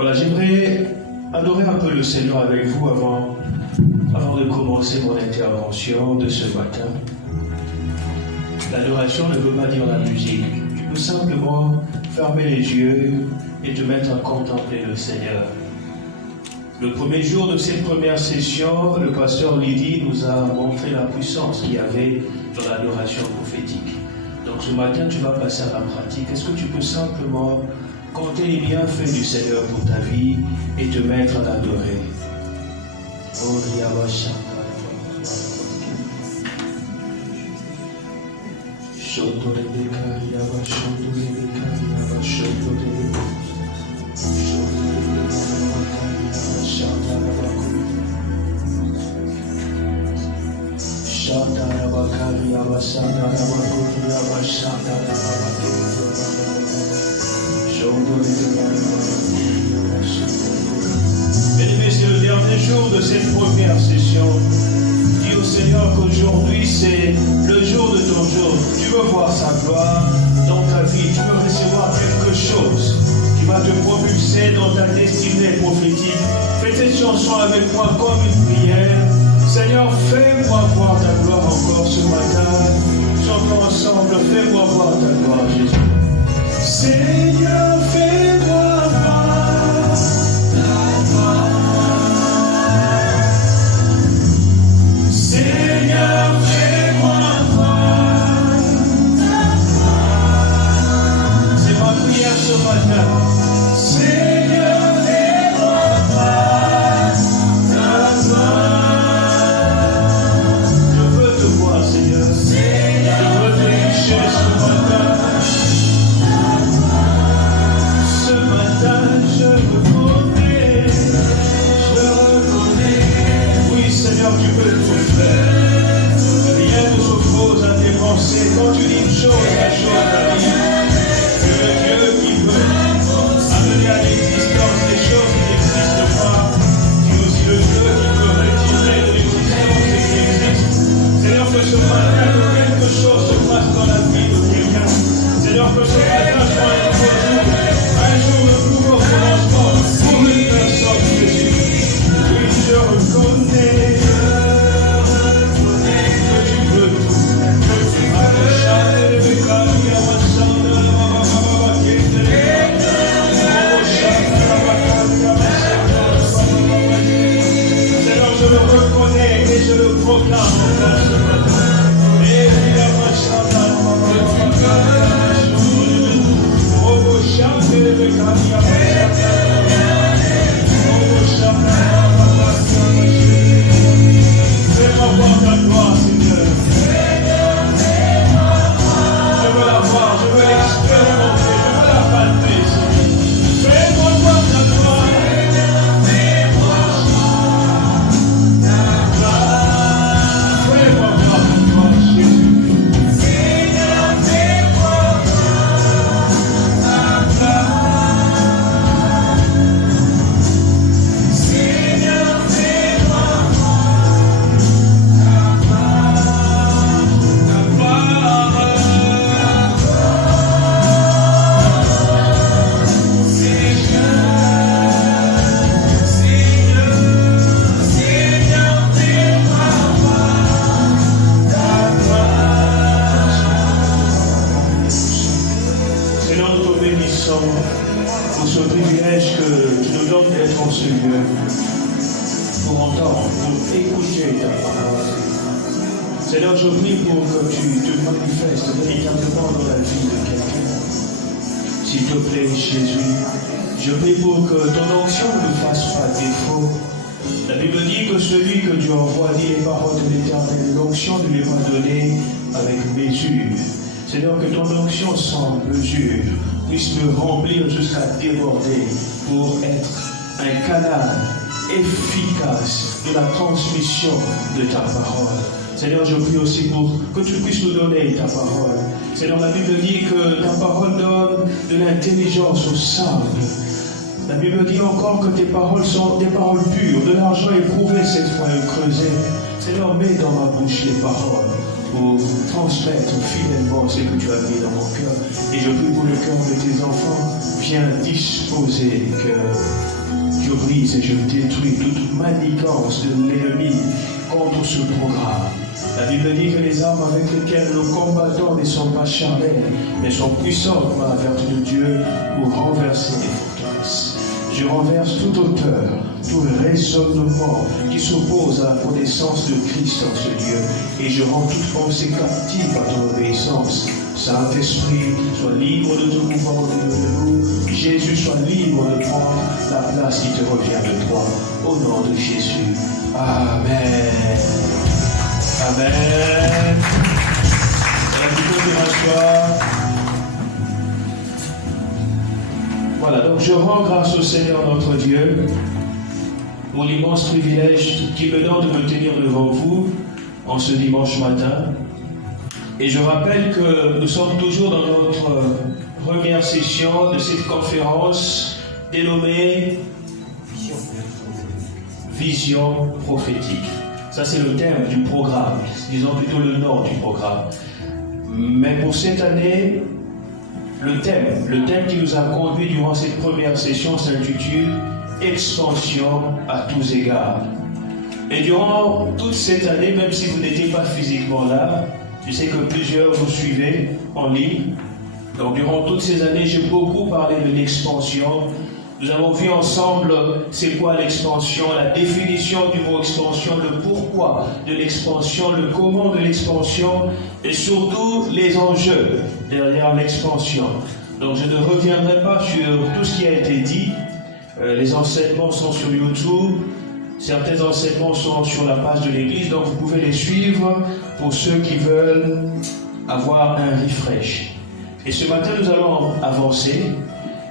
Voilà, j'aimerais adorer un peu le Seigneur avec vous avant de commencer mon intervention de ce matin. L'adoration ne veut pas dire la musique. Tu peux simplement fermer les yeux et te mettre à contempler le Seigneur. Le premier jour de cette première session, le pasteur Lydie nous a montré la puissance qu'il y avait dans l'adoration prophétique. Donc ce matin, tu vas passer à la pratique. Est-ce que tu peux simplement compter les bienfaits du Seigneur pour ta vie et te mettre à l'adorer? Oh, Bien-aimés, c'est le dernier jour de cette première session. Dis au Seigneur qu'aujourd'hui c'est le jour de ton jour. Tu veux voir sa gloire dans ta vie. Tu veux recevoir quelque chose qui va te propulser dans ta destinée prophétique. Fais cette chanson avec moi comme une prière. Seigneur, fais-moi voir ta gloire encore ce matin. Chantons ensemble, fais-moi voir ta gloire, Jésus. Seigneur, fais-moi voir ta gloire. Seigneur, fais-moi voir ta gloire. C'est ma prière ce matin. Seigneur, fais-moi voir ta gloire. Je veux te voir, Seigneur. Je veux te toucher ce matin. Ce matin, je reconnais. Oui, Seigneur, tu peux tout faire. Rien ne s'oppose à tes pensées. Quand tu dis une chose, la chose arrive. Tu es le Dieu qui peut amener à l'existence des choses qui n'existent pas. Tu es aussi le Dieu qui peut retirer de l'existence ce qui existe. Seigneur, que ce matin, que quelque chose se passe dans la vie de quelqu'un. Seigneur, que ce matin soit un jour de nouveau commencement pour une personne, Jésus. Oui, je reconnais que tu veux tout. Que tu vas me chanter le bécani à ma chante, la baba baba kete, Seigneur, je le reconnais et je le proclame encore ce matin. Et il a ma chante, la baba fais-moi voir ta gloire, Seigneur. Je veux la voir, je veux l'expérimenter, je veux la palper, Seigneur. Fais-moi voir ta gloire. Fais-moi voir ta gloire, Jésus. Seigneur, fais-moi Seigneur, nous te bénissons pour ce privilège que tu nous donnes d'être en ce lieu, pour entendre, pour écouter ta parole. Seigneur, je prie pour que tu te manifestes véritablement dans la vie de quelqu'un. S'il te plaît, Jésus, je prie pour que ton onction ne fasse pas défaut. La Bible dit que celui que Dieu envoie dit les paroles de l'Éternel. L'onction ne lui est pas donnée avec mesure. Seigneur, que ton onction sans mesure puisse me remplir jusqu'à déborder pour être un canal efficace de la transmission de ta parole. Seigneur, je prie aussi pour que tu puisses nous donner ta parole. Seigneur, la Bible dit que ta parole donne de l'intelligence aux simples. La Bible dit encore que tes paroles sont des paroles pures, de l'argent éprouvé cette fois et creusé. Seigneur, mets dans ma bouche les paroles pour transmettre fidèlement ce que tu as mis dans mon cœur. Et je prie pour le cœur de tes enfants, viens disposer que brise et je détruis toute manigance de l'ennemi contre ce programme. La Bible dit que les armes avec lesquelles nous combattons ne sont pas charnelles, mais sont puissantes par la vertu de Dieu pour renverser les forteresses. Je renverse toute hauteur, tout raisonnement qui s'oppose à la connaissance de Christ en ce lieu, et je rends toute pensée captive à ton obéissance. Saint-Esprit, sois libre de te mouvoir au milieu de nous. Jésus, sois libre de prendre la place qui te revient de toi. Au nom de Jésus. Amen. Amen. La plutôt de m'asseoir. Voilà, donc je rends grâce au Seigneur notre Dieu pour l'immense privilège qui me donne de me tenir devant vous en ce dimanche matin. Et je rappelle que nous sommes toujours dans notre première session de cette conférence dénommée Vision prophétique. Ça, c'est le thème du programme, disons plutôt le nom du programme. Mais pour cette année, le thème qui nous a conduit durant cette première session s'intitule Expansion à tous égards. Et durant toute cette année, même si vous n'étiez pas physiquement là, je sais que plusieurs vous suivez en ligne. Donc durant toutes ces années, j'ai beaucoup parlé de l'expansion. Nous avons vu ensemble c'est quoi l'expansion, la définition du mot expansion, le pourquoi de l'expansion, le comment de l'expansion et surtout les enjeux derrière l'expansion. Donc je ne reviendrai pas sur tout ce qui a été dit. Les enseignements sont sur YouTube. Certains enseignements sont sur la page de l'église, donc vous pouvez les suivre pour ceux qui veulent avoir un refresh. Et ce matin, nous allons avancer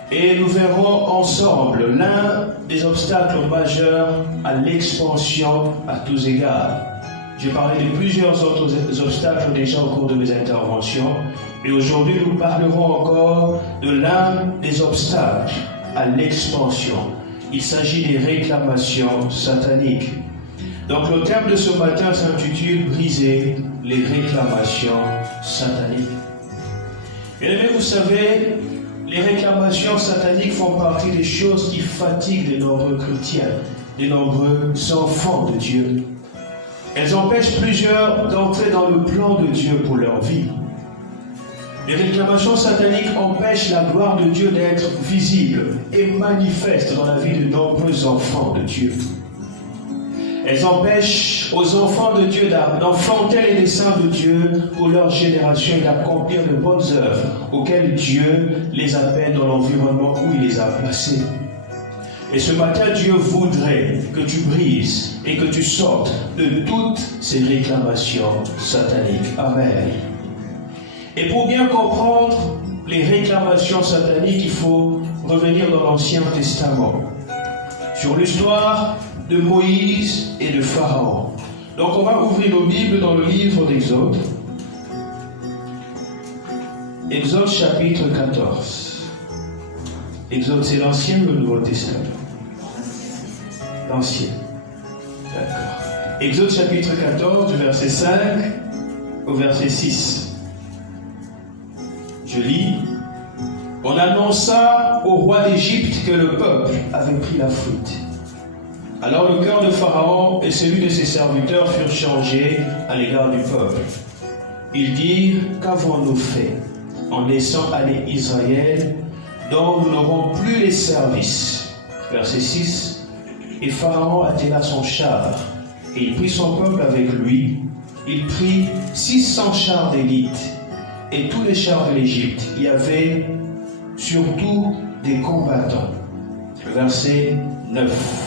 et nous verrons ensemble l'un des obstacles majeurs à l'expansion à tous égards. J'ai parlé de plusieurs autres obstacles déjà au cours de mes interventions et aujourd'hui, nous parlerons encore de l'un des obstacles à l'expansion. Il s'agit des réclamations sataniques. Donc le thème de ce matin s'intitule « Briser les réclamations sataniques ». Et vous savez, les réclamations sataniques font partie des choses qui fatiguent de nombreux chrétiens, de nombreux enfants de Dieu. Elles empêchent plusieurs d'entrer dans le plan de Dieu pour leur vie. Les réclamations sataniques empêchent la gloire de Dieu d'être visible et manifeste dans la vie de nombreux enfants de Dieu. Elles empêchent aux enfants de Dieu d'enfanter les desseins de Dieu pour leur génération et d'accomplir de bonnes œuvres auxquelles Dieu les appelle dans l'environnement où il les a placés. Et ce matin, Dieu voudrait que tu brises et que tu sortes de toutes ces réclamations sataniques. Amen. Et pour bien comprendre les réclamations sataniques, il faut revenir dans l'Ancien Testament, sur l'histoire de Moïse et de Pharaon. Donc on va ouvrir nos Bibles dans le livre d'Exode. Exode chapitre 14. Exode, c'est l'Ancien ou le Nouveau Testament? L'Ancien. D'accord. Exode chapitre 14, du verset 5 au verset 6. Je lis. On annonça au roi d'Égypte que le peuple avait pris la fuite. Alors le cœur de Pharaon et celui de ses serviteurs furent changés à l'égard du peuple. Ils dirent, qu'avons-nous fait en laissant aller Israël, dont nous n'aurons plus les services? Verset 6. Et Pharaon attela son char, et il prit son peuple avec lui. Il prit 600 chars d'élite, et tous les chars de l'Égypte. Il y avait surtout des combattants. Verset 9.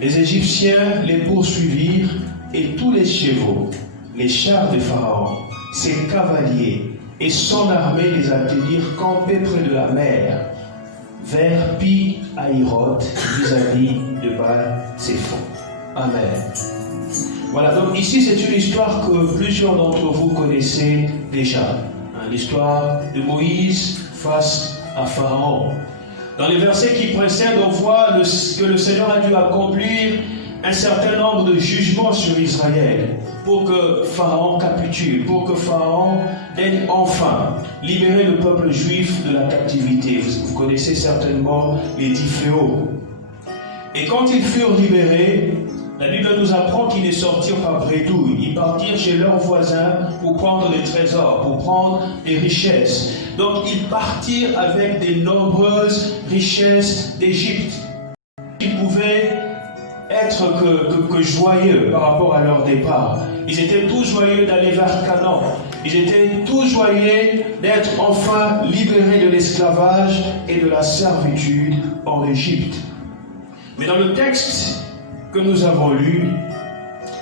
Les Égyptiens les poursuivirent et tous les chevaux, les chars de Pharaon, ses cavaliers et son armée les atteignirent campés près de la mer, vers Pi-Hahiroth, vis-à-vis de Baal-Tsephon. Amen. Voilà, donc ici c'est une histoire que plusieurs d'entre vous connaissez déjà. L'histoire de Moïse face à Pharaon. Dans les versets qui précèdent, on voit que le Seigneur a dû accomplir un certain nombre de jugements sur Israël. pour que Pharaon capitule, pour que Pharaon daigne enfin libérer le peuple juif de la captivité. Vous connaissez certainement les 10 fléaux. Et quand ils furent libérés, la Bible nous apprend qu'ils ne sortirent pas bredouille. Ils partirent chez leurs voisins pour prendre des trésors, pour prendre des richesses. Donc ils partirent avec des nombreuses richesses d'Égypte. Ils pouvaient être que joyeux par rapport à leur départ. Ils étaient tous joyeux d'aller vers Canaan. Ils étaient tous joyeux d'être enfin libérés de l'esclavage et de la servitude en Égypte. Mais dans le texte que nous avons lu,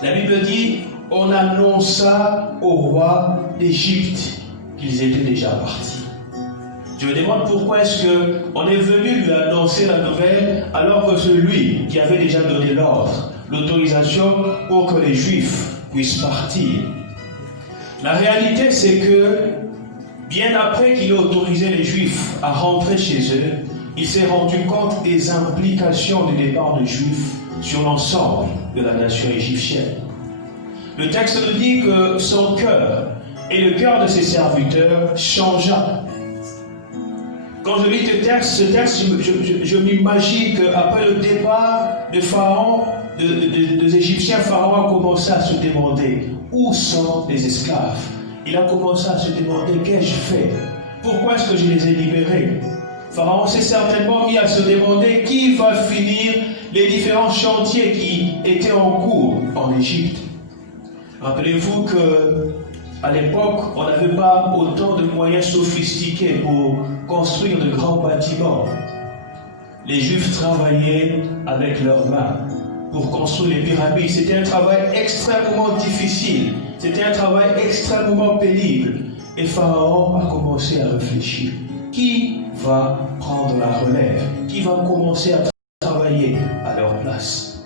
la Bible dit, on annonça au roi d'Égypte qu'ils étaient déjà partis. Je me demande pourquoi est-ce qu'on est venu lui annoncer la nouvelle alors que celui qui avait déjà donné l'ordre, l'autorisation pour que les Juifs puissent partir. La réalité, c'est que bien après qu'il ait autorisé les Juifs à rentrer chez eux, il s'est rendu compte des implications du départ des Juifs sur l'ensemble de la nation égyptienne. Le texte nous dit que son cœur et le cœur de ses serviteurs changea. Quand je lis ce texte, je m'imagine qu'après le départ de Pharaon, des Égyptiens, Pharaon a commencé à se demander où sont les esclaves. Il a commencé à se demander qu'ai-je fait? Pourquoi est-ce que je les ai libérés? Pharaon s'est certainement mis à se demander qui va finir les différents chantiers qui étaient en cours en Égypte. Rappelez-vous qu'à l'époque, on n'avait pas autant de moyens sophistiqués pour construire de grands bâtiments. Les Juifs travaillaient avec leurs mains pour construire les pyramides. C'était un travail extrêmement difficile. C'était un travail extrêmement pénible. Et Pharaon a commencé à réfléchir. Qui va prendre la relève? Qui va commencer à travailler à leur place?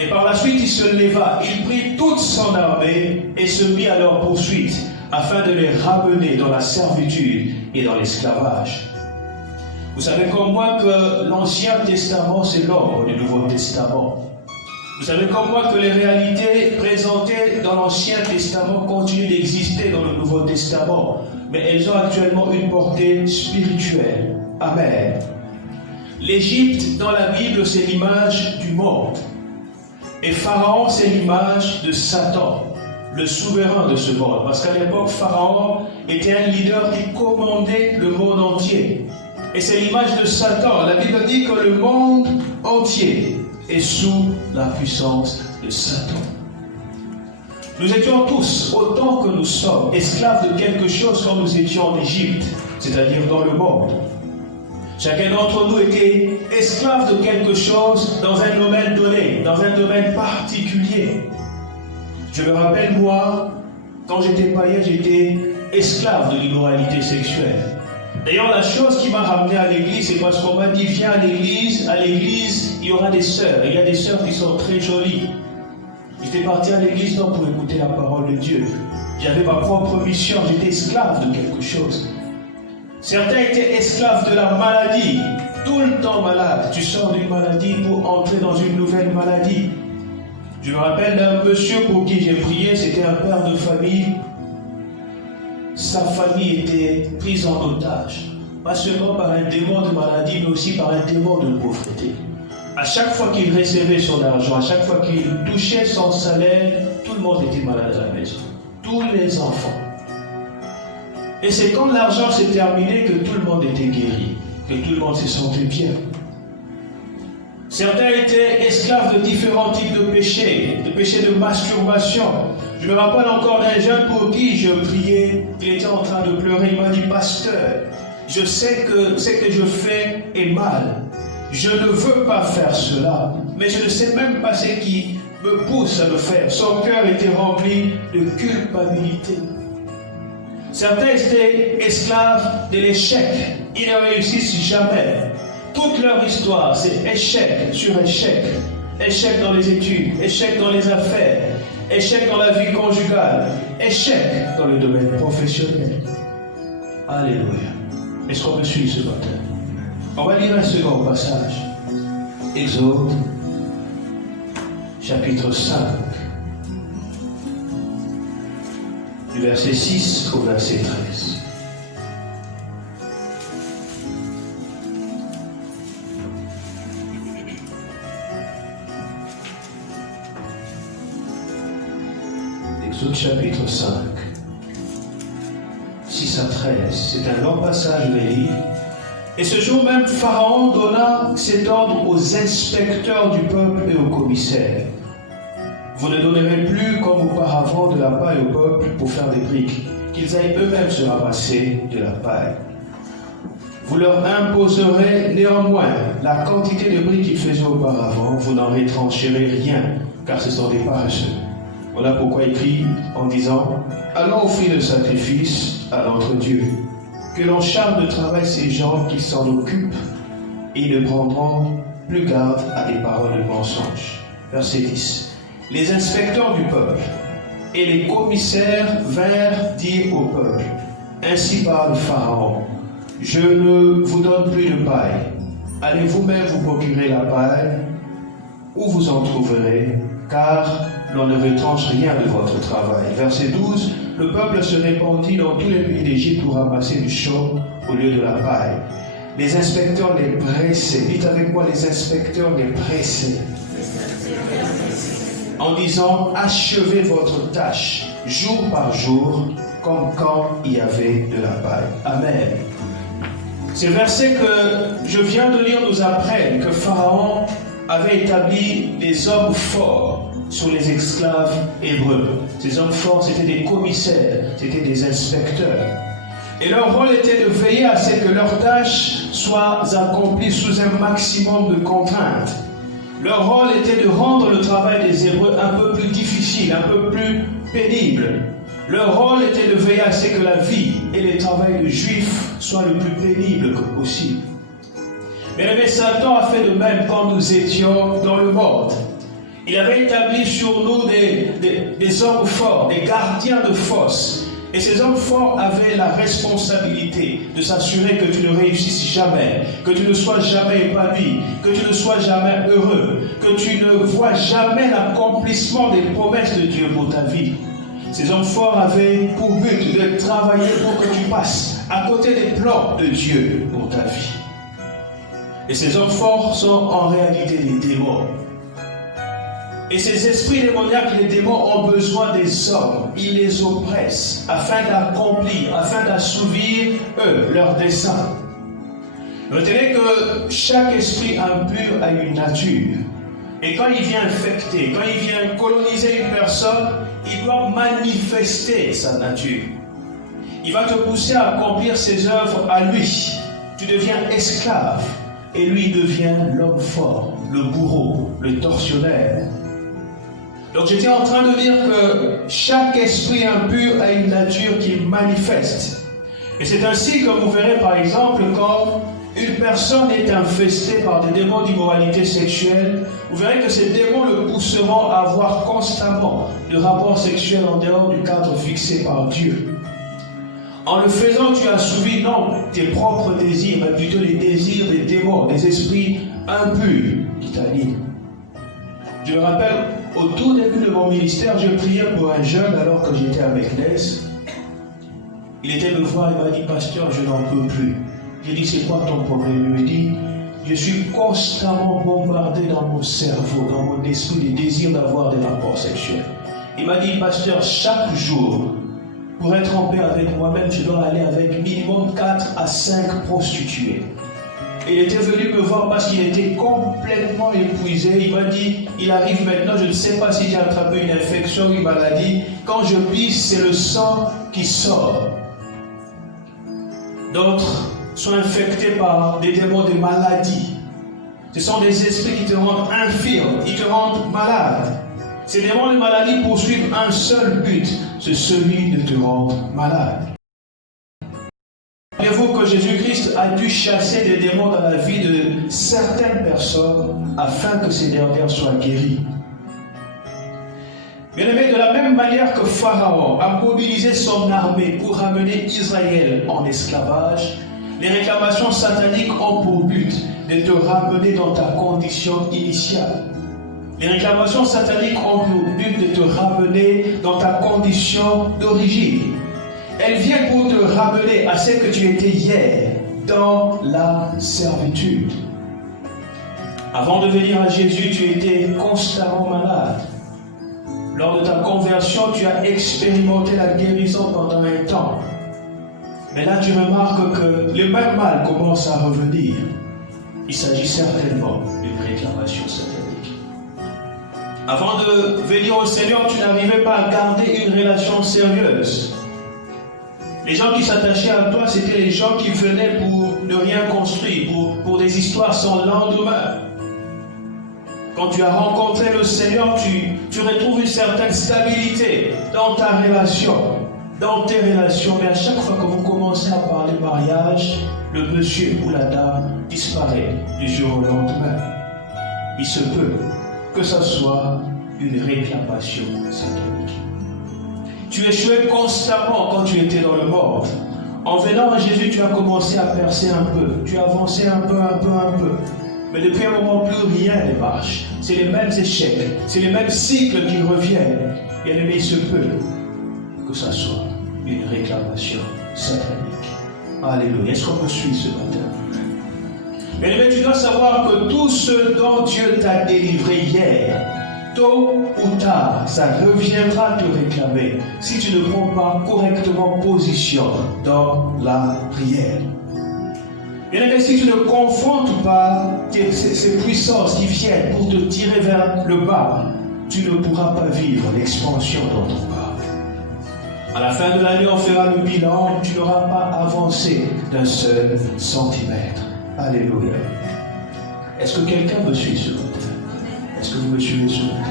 Et par la suite, il se leva, il prit toute son armée et se mit à leur poursuite, afin de les ramener dans la servitude et dans l'esclavage. Vous savez comme moi que l'Ancien Testament, c'est l'ombre du Nouveau Testament. Vous savez comme moi que les réalités présentées dans l'Ancien Testament continuent d'exister dans le Nouveau Testament, mais elles ont actuellement une portée spirituelle. Amen. L'Égypte, dans la Bible, c'est l'image du monde. Et Pharaon, c'est l'image de Satan, le souverain de ce monde. Parce qu'à l'époque, Pharaon était un leader qui commandait le monde entier. Et c'est l'image de Satan. La Bible dit que le monde entier est sous la puissance de Satan. Nous étions tous, autant que nous sommes, esclaves de quelque chose quand nous étions en Égypte, c'est-à-dire dans le monde. Chacun d'entre nous était esclave de quelque chose dans un domaine donné, dans un domaine particulier. Je me rappelle, moi, quand j'étais païen, j'étais esclave de l'immoralité sexuelle. D'ailleurs, la chose qui m'a ramené à l'église, c'est parce qu'on m'a dit, viens à l'église, il y aura des sœurs. Et il y a des sœurs qui sont très jolies. J'étais parti à l'église non pour écouter la parole de Dieu. J'avais ma propre mission, j'étais esclave de quelque chose. Certains étaient esclaves de la maladie, tout le temps malade. Tu sors d'une maladie pour entrer dans une nouvelle maladie. Je me rappelle d'un monsieur pour qui j'ai prié, c'était un père de famille. Sa famille était prise en otage, pas seulement par un démon de maladie, mais aussi par un démon de pauvreté. À chaque fois qu'il recevait son argent, à chaque fois qu'il touchait son salaire, tout le monde était malade à la maison. Tous les enfants. Et c'est quand l'argent s'est terminé que tout le monde était guéri, que tout le monde se sentait bien. Certains étaient esclaves de différents types de péchés de masturbation. Je me rappelle encore d'un jeune pour qui je priais, il était en train de pleurer, il m'a dit, pasteur, je sais que ce que je fais est mal. Je ne veux pas faire cela, mais je ne sais même pas ce qui me pousse à le faire. Son cœur était rempli de culpabilité. Certains étaient esclaves de l'échec. Ils ne réussissent jamais. Toute leur histoire, c'est échec sur échec. Échec dans les études, échec dans les affaires, échec dans la vie conjugale, échec dans le domaine professionnel. Alléluia. Est-ce qu'on me suit ce matin? On va lire un second passage. Exode, chapitre 5. du verset 6 au verset 13. Exode chapitre 5, 6 à 13. C'est un long passage, je vais lire. Et ce jour même, Pharaon donna cet ordre aux inspecteurs du peuple et aux commissaires. Vous ne donnerez plus comme auparavant de la paille au peuple pour faire des briques, qu'ils aillent eux-mêmes se ramasser de la paille. Vous leur imposerez néanmoins la quantité de briques qu'ils faisaient auparavant, vous n'en retrancherez rien, car ce sont des paresseux. Voilà pourquoi il crie en disant « Allons offrir le sacrifice à notre Dieu, que l'on charge de travail ces gens qui s'en occupent, et ils ne prendront plus garde à des paroles de mensonge. » Verset 10. Les inspecteurs du peuple et les commissaires vinrent dire au peuple, ainsi parle Pharaon, je ne vous donne plus de paille, allez vous-même vous procurer la paille, où vous en trouverez, car l'on ne retranche rien de votre travail. Verset 12, le peuple se répandit dans tous les pays d'Égypte pour ramasser du chaume au lieu de la paille. Les inspecteurs les pressaient, dites avec moi, les inspecteurs les pressaient, en disant, achevez votre tâche, jour par jour, comme quand il y avait de la paille. Amen. Ces versets que je viens de lire nous apprennent que Pharaon avait établi des hommes forts sur les esclaves hébreux. Ces hommes forts, c'était des commissaires, c'était des inspecteurs. Et leur rôle était de veiller à ce que leurs tâches soient accomplies sous un maximum de contraintes. Leur rôle était de rendre le travail des Hébreux un peu plus difficile, un peu plus pénible. Leur rôle était de veiller à ce que la vie et le travail de Juifs soient le plus pénible que possible. Mais Satan a fait de même quand nous étions dans le monde. Il avait établi sur nous des hommes forts, des gardiens de force. Et ces hommes forts avaient la responsabilité de s'assurer que tu ne réussisses jamais, que tu ne sois jamais épanoui, que tu ne sois jamais heureux, que tu ne vois jamais l'accomplissement des promesses de Dieu pour ta vie. Ces hommes forts avaient pour but de travailler pour que tu passes à côté des plans de Dieu pour ta vie. Et ces hommes forts sont en réalité des démons. Et ces esprits démoniaques, les démons, ont besoin des hommes. Ils les oppressent afin d'accomplir, afin d'assouvir, eux, leurs desseins. Retenez que chaque esprit impur a une nature. Et quand il vient infecter, quand il vient coloniser une personne, il doit manifester sa nature. Il va te pousser à accomplir ses œuvres à lui. Tu deviens esclave. Et lui devient l'homme fort, le bourreau, le tortionnaire. Donc j'étais en train de dire que chaque esprit impur a une nature qu'il manifeste. Et c'est ainsi que vous verrez par exemple quand une personne est infestée par des démons d'immoralité sexuelle, vous verrez que ces démons le pousseront à avoir constamment des rapports sexuels en dehors du cadre fixé par Dieu. En le faisant, tu assouvis non tes propres désirs, mais plutôt les désirs des démons, des esprits impurs qui t'animent. Je me rappelle, au tout début de mon ministère, je priais pour un jeune alors que j'étais à Meknès. Il était me voir, il m'a dit, pasteur, je n'en peux plus. J'ai dit, c'est quoi ton problème? Il me dit, je suis constamment bombardé dans mon cerveau, dans mon esprit, des désirs d'avoir des rapports sexuels. Il m'a dit, pasteur, chaque jour, pour être en paix avec moi-même, je dois aller avec minimum 4 à 5 prostituées. Et il était venu me voir parce qu'il était complètement épuisé. Il m'a dit, il arrive maintenant, je ne sais pas si j'ai attrapé une infection, une maladie. Quand je pisse, c'est le sang qui sort. D'autres sont infectés par des démons de maladie. Ce sont des esprits qui te rendent infirme, qui te rendent malade. Ces démons de maladie poursuivent un seul but, c'est celui de te rendre malade. Savez-vous que Jésus-Christ a dû chasser des démons dans la vie de certaines personnes afin que ces dernières soient guéries? Bien-aimés, de la même manière que Pharaon a mobilisé son armée pour ramener Israël en esclavage, les réclamations sataniques ont pour but de te ramener dans ta condition initiale. Les réclamations sataniques ont pour but de te ramener dans ta condition d'origine. Elles viennent pour te ramener à ce que tu étais hier, dans la servitude. Avant de venir à Jésus, tu étais constamment malade. Lors de ta conversion, tu as expérimenté la guérison pendant un temps. Mais là, tu remarques que le même mal commence à revenir. Il s'agit certainement d'une réclamation satanique. Avant de venir au Seigneur, tu n'arrivais pas à garder une relation sérieuse. Les gens qui s'attachaient à toi, c'était les gens qui venaient pour ne rien construire, pour des histoires sans lendemain. Quand tu as rencontré le Seigneur, tu retrouves une certaine stabilité dans ta relation, dans tes relations. Mais à chaque fois que vous commencez à parler mariage, le monsieur ou la dame disparaît du jour au lendemain. Il se peut que ce soit une réclamation satanique. Tu échouais constamment quand tu étais dans le monde. En venant à Jésus, tu as commencé à percer un peu. Tu as avancé un peu. Mais depuis un moment, plus rien ne marche. C'est les mêmes échecs, c'est les mêmes cycles qui reviennent. Bien aimé, il se peut que ça soit une réclamation satanique. Alléluia. Est-ce qu'on peut suivre ce matin? Bien aimé, tu dois savoir que tout ce dont Dieu t'a délivré hier, tôt ou tard, ça reviendra te réclamer si tu ne prends pas correctement position dans la prière. Bien aimé, si tu ne confrontes pas ces puissances qui viennent pour te tirer vers le bas, tu ne pourras pas vivre l'expansion dont on parle. À la fin de l'année, on fera le bilan, tu n'auras pas avancé d'un seul centimètre. Alléluia. Est-ce que quelqu'un me suit ce matin? Est-ce que vous me suivez ce matin?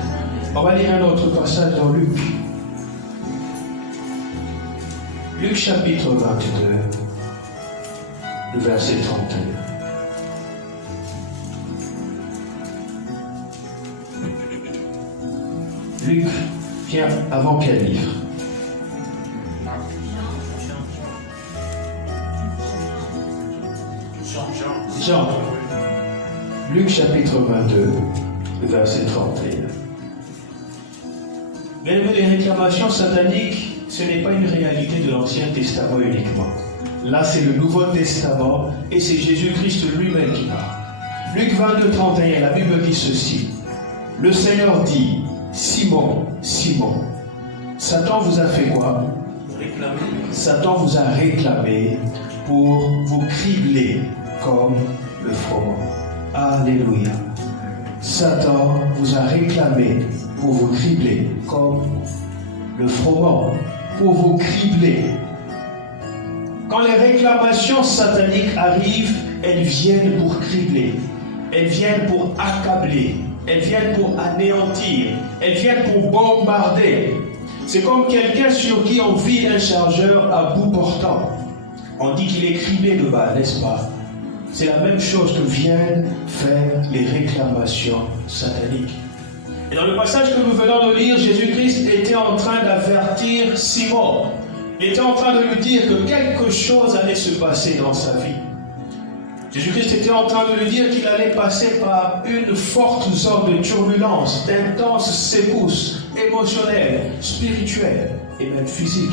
On va lire un autre passage dans Luc. Luc chapitre 22. Le verset 31. Luc vient avant quel livre? Jean. Luc chapitre 22, le verset 31. Mais les réclamations sataniques, ce n'est pas une réalité de l'Ancien Testament uniquement. Là, c'est le Nouveau Testament et c'est Jésus-Christ lui-même qui parle. Luc 22, 31, la Bible dit ceci. Le Seigneur dit, Simon, Simon, Satan vous a fait quoi? Réclamer. Satan vous a réclamé pour vous cribler comme le froment. Alléluia. Satan vous a réclamé pour vous cribler comme le froment, pour vous cribler. Quand les réclamations sataniques arrivent, elles viennent pour cribler, elles viennent pour accabler, elles viennent pour anéantir, elles viennent pour bombarder. C'est comme quelqu'un sur qui on vide un chargeur à bout portant. On dit qu'il est criblé de bas, n'est-ce pas? C'est la même chose que viennent faire les réclamations sataniques. Et dans le passage que nous venons de lire, Jésus-Christ était en train d'avertir Simon. Il était en train de lui dire que quelque chose allait se passer dans sa vie. Jésus-Christ était en train de lui dire qu'il allait passer par une forte zone de turbulence, d'intenses secousses émotionnelles, spirituelles et même physiques.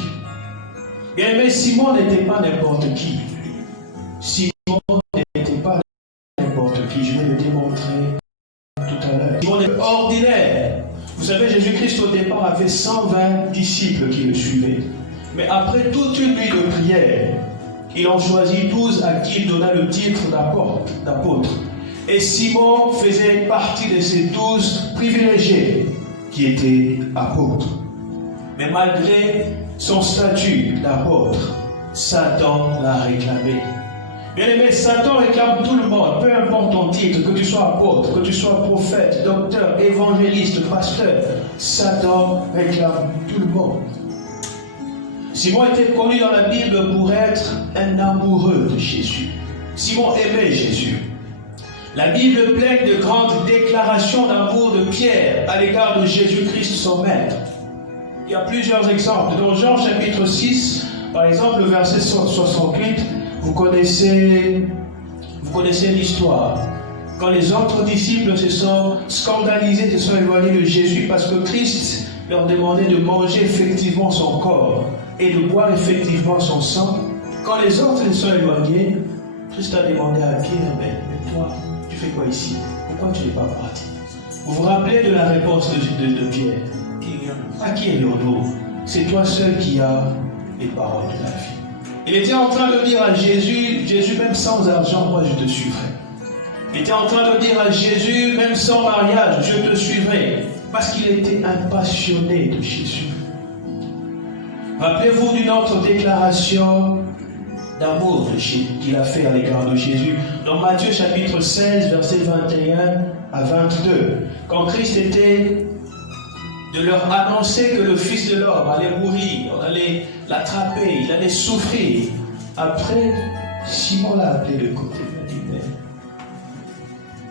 Bien, mais Simon n'était pas n'importe qui. Simon n'était pas n'importe qui. Je vais le démontrer tout à l'heure. Simon est ordinaire. Vous savez, Jésus-Christ au départ avait 120 disciples qui le suivaient. Mais après toute une nuit de prière, il en choisit 12 à qui il donna le titre d'apôtre. Et Simon faisait partie de ces 12 privilégiés qui étaient apôtres. Mais malgré son statut d'apôtre, Satan l'a réclamé. Bien aimé, Satan réclame tout le monde, peu importe ton titre, que tu sois apôtre, que tu sois prophète, docteur, évangéliste, pasteur. Satan réclame tout le monde. Simon était connu dans la Bible pour être un amoureux de Jésus. Simon aimait Jésus. La Bible pleine de grandes déclarations d'amour de Pierre à l'égard de Jésus-Christ, son maître. Il y a plusieurs exemples. Dans Jean chapitre 6, par exemple, le verset 68, vous connaissez l'histoire. Quand les autres disciples se sont scandalisés, se sont éloignés de Jésus parce que Christ leur demandait de manger effectivement son corps et de boire effectivement son sang, quand les autres se sont éloignés, Christ a demandé à Pierre, mais toi, tu fais quoi ici? Pourquoi tu n'es pas parti? Vous vous rappelez de la réponse de Pierre? À qui est l'honneur? C'est toi seul qui as les paroles de la vie. Il était en train de dire à Jésus, même sans argent, moi je te suivrai. Il était en train de dire à Jésus, même sans mariage, je te suivrai. Parce qu'il était un passionné de Jésus. Rappelez-vous d'une autre déclaration d'amour qu'il a fait à l'égard de Jésus. Dans Matthieu chapitre 16, versets 21 à 22. Quand Christ était de leur annoncer que le Fils de l'homme allait mourir, on allait l'attraper, il allait souffrir. Après, Simon l'a appelé de côté, il a dit, mais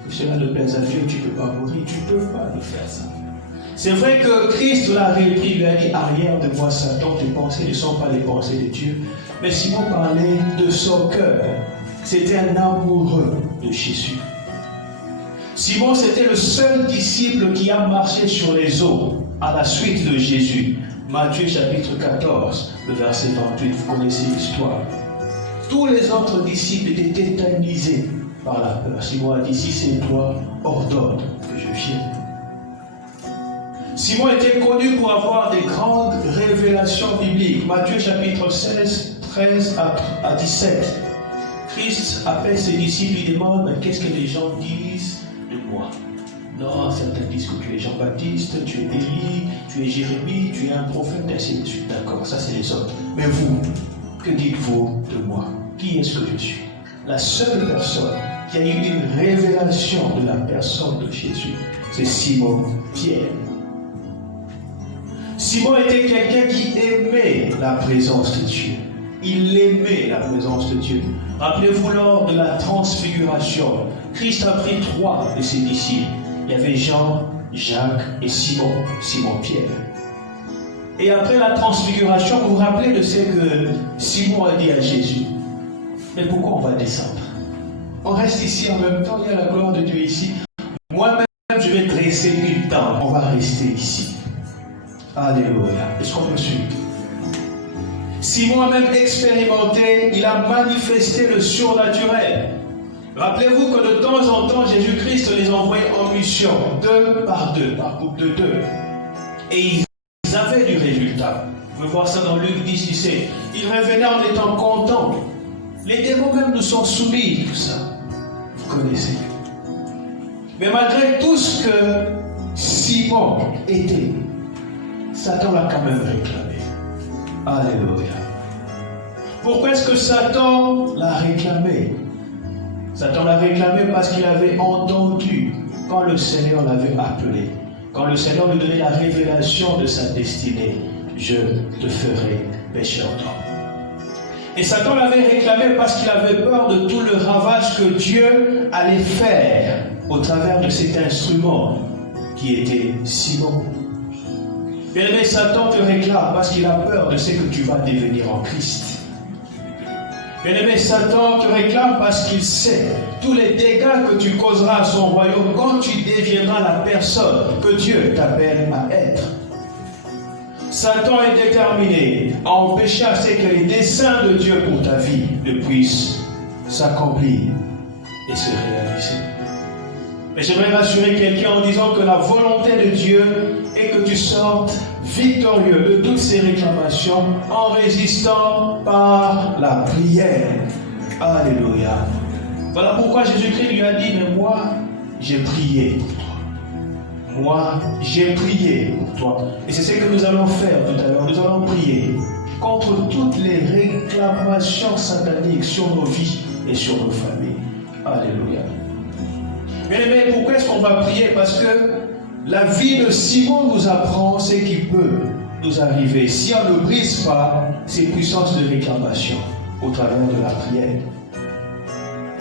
que cela ne plaise à Dieu, tu ne peux pas mourir, tu ne peux pas nous faire ça. C'est vrai que Christ l'a repris, lui a dit, arrière de moi Satan, tes pensées ne sont pas les pensées de Dieu. Mais Simon parlait de son cœur. C'était un amoureux de Jésus. Simon, c'était le seul disciple qui a marché sur les eaux à la suite de Jésus. Matthieu chapitre 14, le verset 28, vous connaissez l'histoire. Tous les autres disciples étaient tétanisés par la peur. Simon a dit, si c'est toi, ordonne que je vienne. Simon était connu pour avoir des grandes révélations bibliques. Matthieu chapitre 16, 13 à 17. Christ appelle ses disciples, il demande, qu'est-ce que les gens disent de moi? Non, certains disent que tu es Jean-Baptiste, tu es Élie, tu es Jérémie, tu es un prophète, ainsi de suite. D'accord, ça c'est les autres. Mais vous, que dites-vous de moi? Qui est-ce que je suis? La seule personne qui a eu une révélation de la personne de Jésus, c'est Simon Pierre. Simon était quelqu'un qui aimait la présence de Dieu. Il aimait la présence de Dieu. Rappelez-vous, lors de la transfiguration, Christ a pris 3 de ses disciples. Il y avait Jean, Jacques et Simon Pierre. Et après la transfiguration, vous vous rappelez de ce que Simon a dit à Jésus? Mais pourquoi on va descendre? On reste ici en même temps, il y a la gloire de Dieu ici. Moi-même, je vais dresser une tente. On va rester ici. Alléluia. Est-ce qu'on me suit? Simon a même expérimenté, il a manifesté le surnaturel. Rappelez-vous que de temps en temps, Jésus-Christ les envoyait en mission, 2 par 2, par groupe de 2. Et ils avaient du résultat. Vous pouvez voir ça dans Luc 10, 17. Ils revenaient en étant contents. Les démons même nous sont soumis, tout ça. Vous connaissez. Mais malgré tout ce que Simon était, Satan l'a quand même réclamé. Alléluia. Pourquoi est-ce que Satan l'a réclamé? Satan l'a réclamé parce qu'il avait entendu quand le Seigneur l'avait appelé, quand le Seigneur lui donnait la révélation de sa destinée. Je te ferai pécheur d'homme. Et Satan l'avait réclamé parce qu'il avait peur de tout le ravage que Dieu allait faire au travers de cet instrument qui était Simon. Bien-aimé, Satan te réclame parce qu'il a peur de ce que tu vas devenir en Christ. Bien-aimé, Satan te réclame parce qu'il sait tous les dégâts que tu causeras à son royaume quand tu deviendras la personne que Dieu t'appelle à être. Satan est déterminé à empêcher à ce que les desseins de Dieu pour ta vie ne puissent s'accomplir et se réaliser. Mais j'aimerais rassurer quelqu'un en disant que la volonté de Dieu est que tu sortes victorieux de toutes ces réclamations en résistant par la prière. Alléluia. Voilà pourquoi Jésus-Christ lui a dit, mais moi, j'ai prié pour toi. Moi, j'ai prié pour toi. Et c'est ce que nous allons faire tout à l'heure. Nous allons prier contre toutes les réclamations sataniques sur nos vies et sur nos familles. Alléluia. Bien aimé, pourquoi est-ce qu'on va prier? Parce que la vie de Simon nous apprend ce qui peut nous arriver si on ne brise pas ces puissances de réclamation au travers de la prière.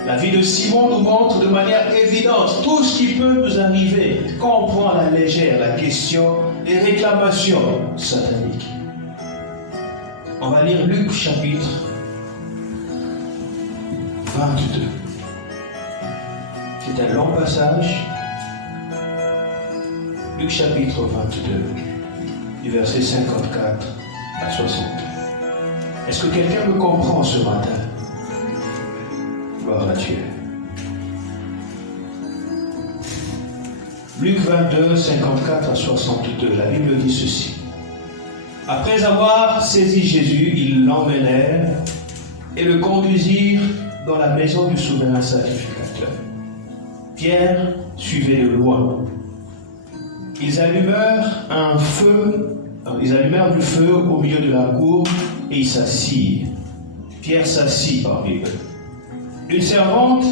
La vie de Simon nous montre de manière évidente tout ce qui peut nous arriver quand on prend à la légère la question des réclamations sataniques. On va lire Luc chapitre 22. C'est un long passage. Luc chapitre 22, du verset 54 à 62. Est-ce que quelqu'un me comprend ce matin? Gloire à Dieu. Luc 22, 54 à 62, la Bible dit ceci. Après avoir saisi Jésus, ils l'emmenèrent et le conduisirent dans la maison du souverain sacrificateur. Pierre suivait de loin. Ils allumèrent du feu au milieu de la cour et ils s'assirent. Pierre s'assit parmi eux. Une servante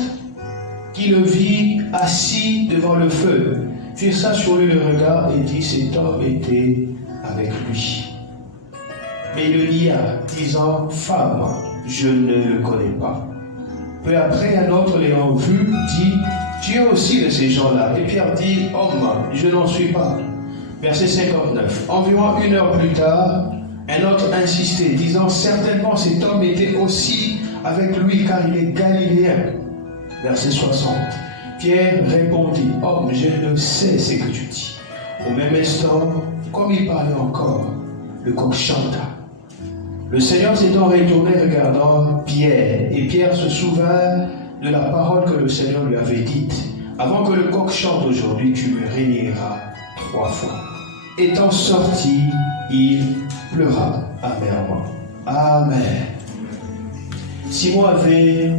qui le vit assis devant le feu fixa sur lui le regard et dit: cet homme était avec lui. Mais il le nia, disant: femme, je ne le connais pas. Peu après, un autre l'ayant vu dit: tu es aussi de ces gens-là. Et Pierre dit: homme, je n'en suis pas. Verset 59. Environ 1 heure plus tard, un autre insistait, disant: certainement cet homme était aussi avec lui, car il est galiléen. Verset 60. Pierre répondit: homme, je ne sais ce que tu dis. Au même instant, comme il parlait encore, le coq chanta. Le Seigneur s'étant retourné regardant Pierre, et Pierre se souvint de la parole que le Seigneur lui avait dite: avant que le coq chante aujourd'hui, tu me régneras 3 fois. Étant sorti, il pleura amèrement. Amen. Simon avait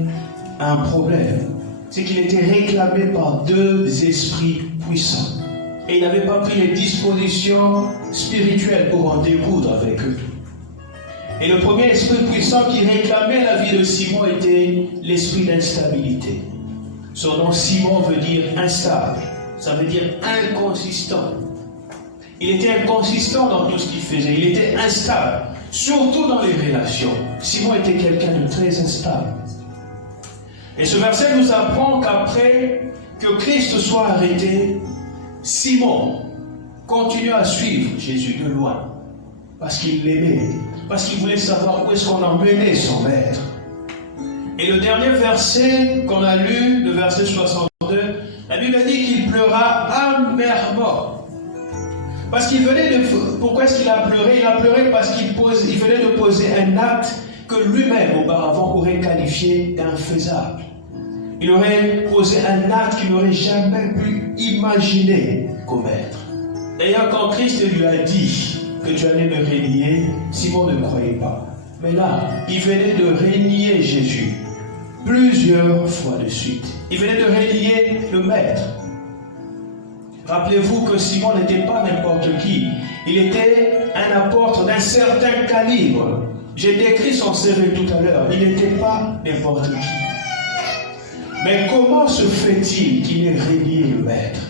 un problème. C'est qu'il était réclamé par 2 esprits puissants. Et il n'avait pas pris les dispositions spirituelles pour en découdre avec eux. Et le premier esprit puissant qui réclamait la vie de Simon était l'esprit d'instabilité. Son nom Simon veut dire instable. Ça veut dire inconsistant. Il était inconsistant dans tout ce qu'il faisait. Il était instable, surtout dans les relations. Simon était quelqu'un de très instable. Et ce verset nous apprend qu'après que Christ soit arrêté, Simon continue à suivre Jésus de loin. Parce qu'il l'aimait. Parce qu'il voulait savoir où est-ce qu'on emmenait son maître. Et le dernier verset qu'on a lu, le verset 62, la Bible dit qu'il pleura amèrement. Parce qu'il venait de... Pourquoi est-ce qu'il a pleuré? Il a pleuré parce qu'il venait de poser un acte que lui-même auparavant aurait qualifié d'infaisable. Il aurait posé un acte qu'il n'aurait jamais pu imaginer commettre. D'ailleurs, quand Christ lui a dit que tu allais me renier, Simon ne croyait pas. Mais là, il venait de renier Jésus plusieurs fois de suite. Il venait de renier le Maître. Rappelez-vous que Simon n'était pas n'importe qui. Il était un apôtre d'un certain calibre. J'ai décrit son CV tout à l'heure. Il n'était pas n'importe qui. Mais comment se fait-il qu'il ait renié le Maître?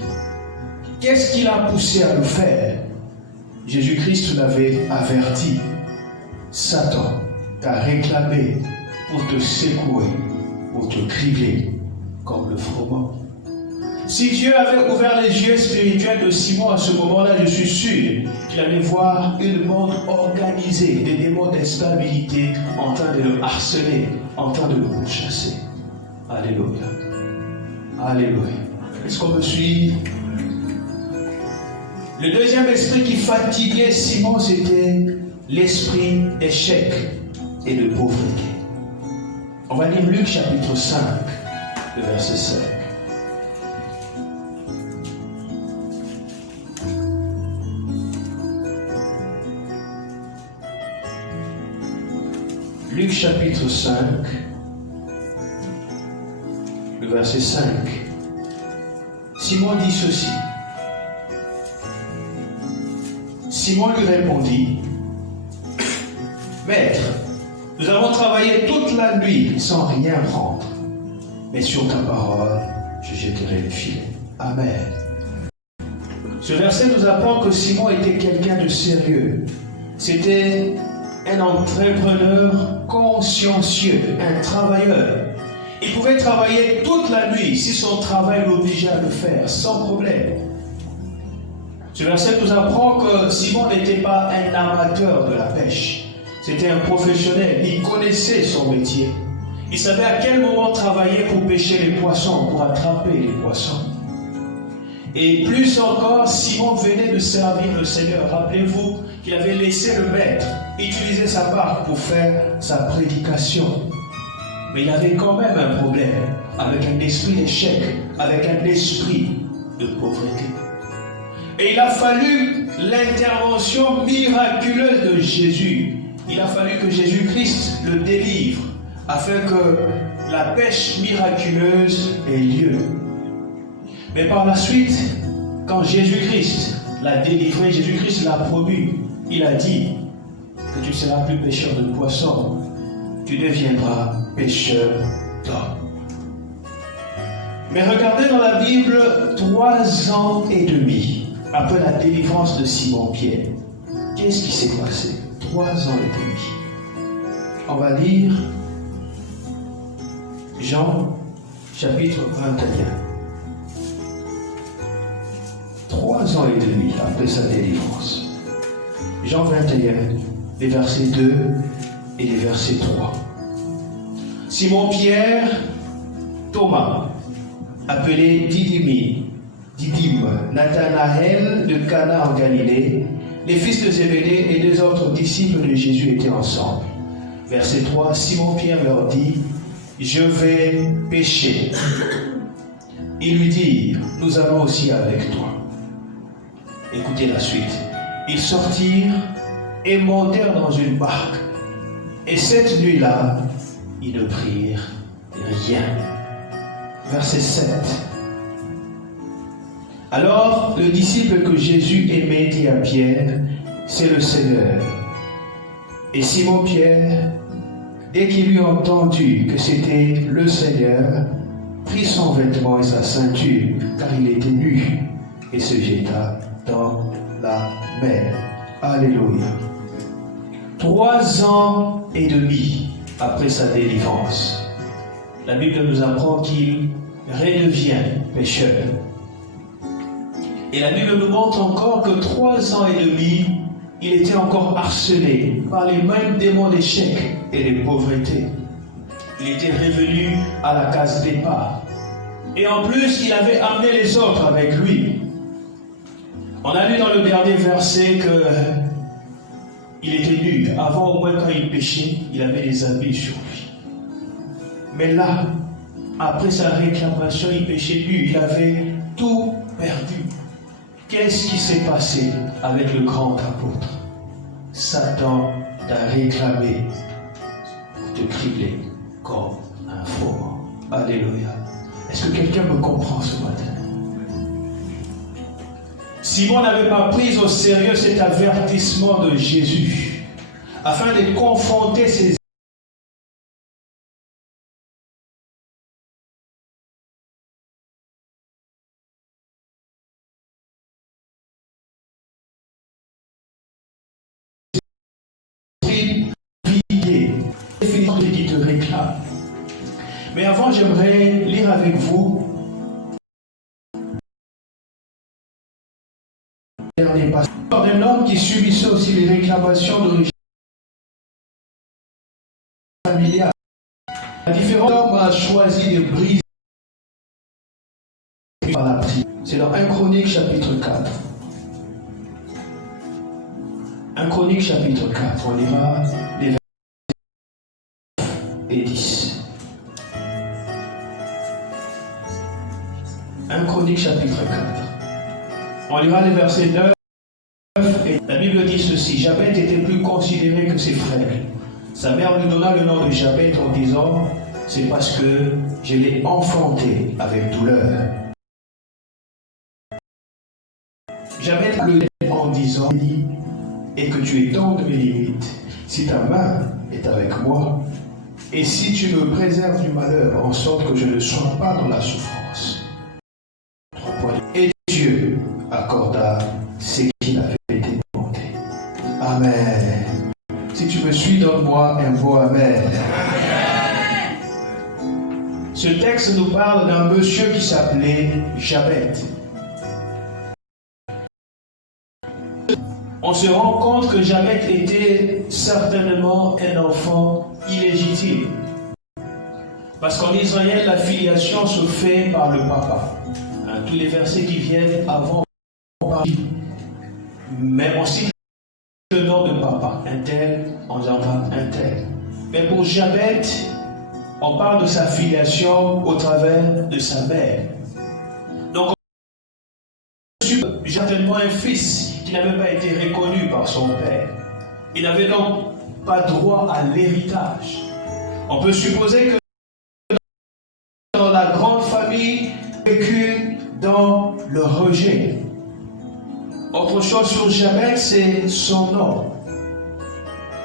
Qu'est-ce qui l'a poussé à le faire? Jésus-Christ l'avait averti. Satan t'a réclamé pour te secouer, pour te crier comme le froment. Si Dieu avait ouvert les yeux spirituels de Simon à ce moment-là, je suis sûr qu'il allait voir une bande organisée, des démons d'instabilité en train de le harceler, en train de le pourchasser. Alléluia. Alléluia. Est-ce qu'on me suit? Le deuxième esprit qui fatiguait Simon, c'était l'esprit d'échec et de pauvreté. On va lire Luc chapitre 5, le verset 5. Luc chapitre 5, le verset 5. Simon dit ceci. Simon lui répondit: Maître, nous avons travaillé toute la nuit sans rien prendre, mais sur ta parole, je jetterai le filet. Amen. Ce verset nous apprend que Simon était quelqu'un de sérieux. C'était un entrepreneur consciencieux, un travailleur. Il pouvait travailler toute la nuit si son travail l'obligeait à le faire, sans problème. Ce verset nous apprend que Simon n'était pas un amateur de la pêche. C'était un professionnel. Il connaissait son métier. Il savait à quel moment travailler pour pêcher les poissons, pour attraper les poissons. Et plus encore, Simon venait de servir le Seigneur. Rappelez-vous qu'il avait laissé le maître utiliser sa barque pour faire sa prédication. Mais il avait quand même un problème avec un esprit d'échec, avec un esprit de pauvreté. Et il a fallu l'intervention miraculeuse de Jésus. Il a fallu que Jésus-Christ le délivre afin que la pêche miraculeuse ait lieu. Mais par la suite, quand Jésus-Christ l'a délivré, Jésus-Christ l'a promu, il a dit que tu ne seras plus pêcheur de poissons, tu deviendras pêcheur d'hommes. Mais regardez dans la Bible, 3 ans et demi après la délivrance de Simon-Pierre, qu'est-ce qui s'est passé? 3 ans et demi. On va lire Jean, chapitre 21. 3 ans et demi après sa délivrance. Jean 21, les versets 2 et les versets 3. Simon-Pierre, Thomas, appelé Didyme, Nathanaël de Cana en Galilée, les fils de Zébédée et 2 autres disciples de Jésus étaient ensemble. Verset 3, Simon-Pierre leur dit, « Je vais pêcher. » Ils lui dirent, « Nous allons aussi avec toi. » Écoutez la suite. Ils sortirent et montèrent dans une barque. Et cette nuit-là, ils ne prirent rien. Verset 7. Alors, le disciple que Jésus aimait dit à Pierre, « C'est le Seigneur. » Et Simon-Pierre, dès qu'il eut entendu que c'était le Seigneur, prit son vêtement et sa ceinture, car il était nu, et se jeta dans la mer. Alléluia. 3 ans et demi après sa délivrance, la Bible nous apprend qu'il redevient pécheur. Et la Bible nous montre encore que 3 ans et demi, il était encore harcelé par les mêmes démons d'échec et de pauvreté. Il était revenu à la case départ. Et en plus, il avait amené les autres avec lui. On a lu dans le dernier verset qu'il était nu. Avant, au moins, quand il péchait, il avait des habits sur lui. Mais là, après sa réclamation, il péchait nu. Il avait tout perdu. Qu'est-ce qui s'est passé avec le grand apôtre? Satan t'a réclamé pour te cribler comme un froment. Alléluia. Est-ce que quelqu'un me comprend ce matin? Simon n'avait pas pris au sérieux cet avertissement de Jésus afin de confronter ses qui te réclament. Mais avant, j'aimerais lire avec vous dernier passage d'un homme qui subissait aussi les réclamations d'origine familiale. Un différent homme a choisi de briser par la prière. C'est dans 1 Chronique chapitre 4. 1 Chronique chapitre 4, on lira les versets 9 et 10. 1 Chronique chapitre 4. On lira les versets 9 et la Bible dit ceci. Jabet était plus considéré que ses frères. Sa mère lui donna le nom de Jabet en disant, c'est parce que je l'ai enfanté avec douleur. Jabet le dit en disant, et que tu étendes mes limites, si ta main est avec moi, et si tu me préserves du malheur, en sorte que je ne sois pas dans la souffrance. Et Dieu accorda ce qu'il avait demandé. Amen. Si tu me suis, donne-moi un beau amen. Ce texte nous parle d'un monsieur qui s'appelait Jabet. On se rend compte que Jabet était certainement un enfant illégitime. Parce qu'en Israël, la filiation se fait par le papa. Hein, tous les versets qui viennent avant, mais on cite le nom de papa. Un tel, on en parle un tel. Mais pour Jabet, on parle de sa filiation au travers de sa mère. Donc, certainement un fils qui n'avait pas été reconnu par son père. Il n'avait donc pas droit à l'héritage. On peut supposer que dans la grande famille, vécu dans le rejet. Autre chose sur Jabet, c'est son nom.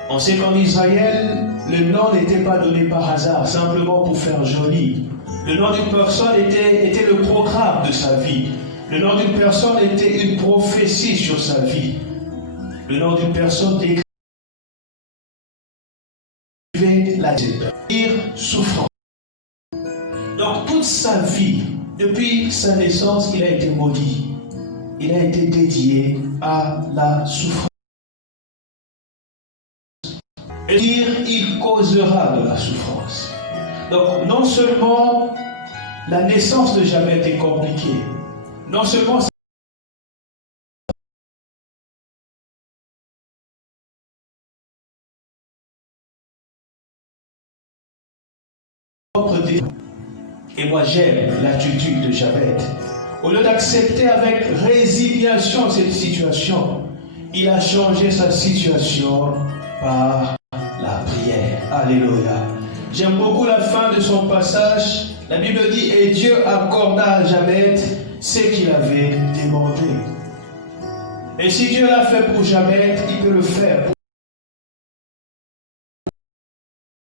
On sait qu'en Israël, le nom n'était pas donné par hasard, simplement pour faire joli. Le nom d'une personne était le programme de sa vie. Le nom d'une personne était une prophétie sur sa vie. Le nom d'une personne décrivait la souffrance. Donc toute sa vie, depuis sa naissance, il a été maudit. Il a été dédié à la souffrance. Et dire, il causera de la souffrance. Donc non seulement la naissance de Jabet est compliquée, non seulement et moi j'aime l'attitude de Jabet. Au lieu d'accepter avec résignation cette situation, il a changé sa situation par la prière. Alléluia. J'aime beaucoup la fin de son passage. La Bible dit, et Dieu accorda à Jabet ce qu'il avait demandé. Et si Dieu l'a fait pour Jabet, il peut le faire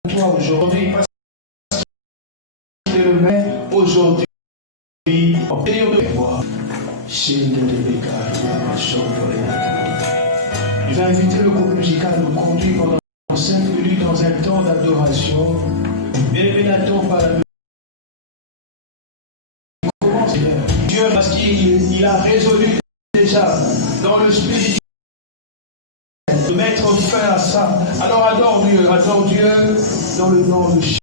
pour toi aujourd'hui. Parce qu'il le met aujourd'hui. Il va inviter le groupe musical à nous conduire pendant 5 minutes dans un temps d'adoration. Bien n'attend pas la musique. Dieu, parce qu'il a résolu déjà dans le spirituel de mettre fin à ça. Alors adore Dieu dans le nom de Jésus.